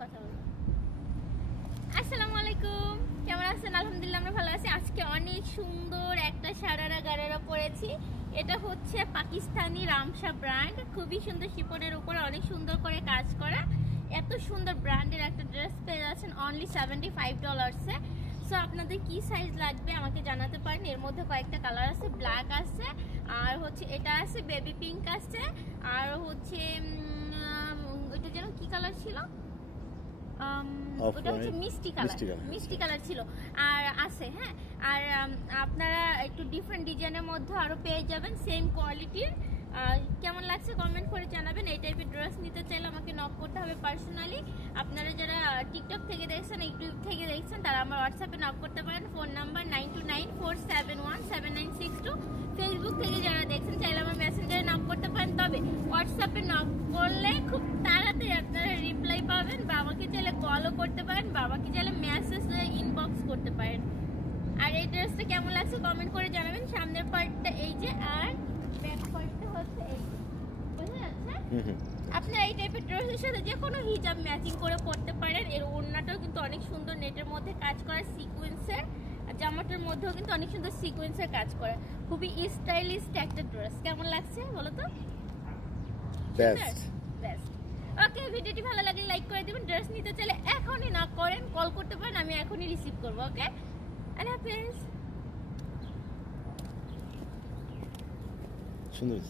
কথা বলবো। আসসালামু আলাইকুম, কেমন আছেন? আলহামদুলিল্লাহ আমরা ভালো আছি। আজকে অনেক সুন্দর একটা সারারা গারারা পরেছি। এটা হচ্ছে পাকিস্তানি রামসা ব্র্যান্ড, খুবই সুন্দর শিপনের উপরে অনেক সুন্দর করে কাজ করা। এত সুন্দর ব্র্যান্ডের একটা ড্রেস পেয়ে যাচ্ছেন অনলি $75-এ। সো আপনাদের কি সাইজ লাগবে আমাকে জানাতে পারেন। এর মধ্যে কয়েকটা কালার আছে, ব্ল্যাক আছে, আর হচ্ছে এটা আছে বেবি পিঙ্ক আছে, আর হচ্ছে ওইটা যেন কি কালার ছিল, ওটা হচ্ছে মিষ্টি কালার ছিল আর আছে। হ্যাঁ, আর আপনারা একটু ডিফারেন্ট ডিজাইনের মধ্যে আরো পেয়ে যাবেন সেম কোয়ালিটির। কেমন লাগছে কমেন্ট করে জানাবেন। এই টাইপের ড্রেস নিতে চাইলে আমাকে নক করতে হবে পার্সোনালি। আপনারা যারা টিকটক থেকে দেখছেন, ইউটিউব থেকে দেখছেন, তারা আমার হোয়াটসঅ্যাপে নক করতে পারেন। Phone number 9294717962। ফেসবুক থেকে যারা দেখছেন চাইলে আমার মেসেঞ্জারে নক করতে পারেন। তবে হোয়াটসঅ্যাপে নক করলে খুব তাড়াতাড়ি আপনারা রিপ্লাই পাবেন, বা আমাকে চাইলে কলও করতে পারেন, বা আমাকে চাইলে মেসেজ ইনবক্স করতে পারেন। আর এই ড্রেসটা কেমন লাগছে কমেন্ট করে জানাবেন। সামনের পার্টটা এই যে, আর ব্যাক পার্টটা হচ্ছে এই, বুঝা যাচ্ছে? আপনারা এই টাইপের ড্রেসের সাথে যে কোনো হিজাব ম্যাচিং করে পরতে পারেন। এর ওড়নাটাও কিন্তু অনেক সুন্দর নেটের মধ্যে কাজ করা সিকোয়েন্সের, আর জামাটার মধ্যেও কিন্তু অনেক সুন্দর সিকোয়েন্সের কাজ করা। খুবই স্টাইলিশ একটা ড্রেস। কেমন লাগছে বলো তো? বেস্ট। ওকে, ভিডিওটি ভালো লাগলে লাইক করে দিবেন। ড্রেস নিতে চাইলে এখনই না করেন, কল করতে পারেন, আমি এখনই রিসিভ করবো। ওকে, আল্লাহ হাফেজ। সুন্দর।